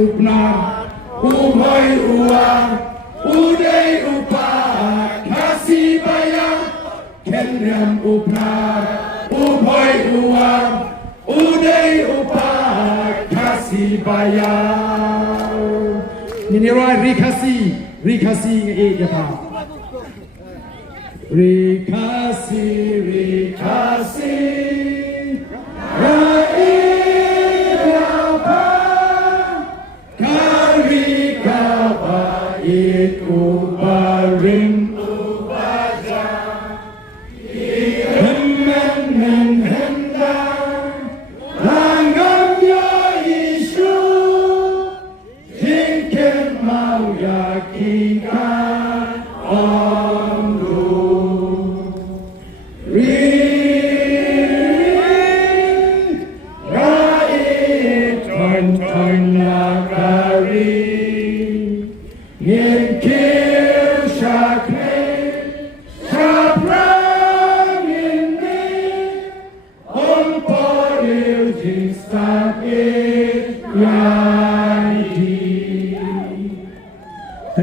upnar, uhoy uang, uday upat, kasih bayang, kenyam upnar, uhoy uang, uday upat, kasih bayang. Ini roy rikasi nge ya pa. Rikasi, Raihapa, Karikapa, Ikubarim, Ubaja, Hemendang, Langam ya Isu, Jingken mau yakinkan Omru. Yeah.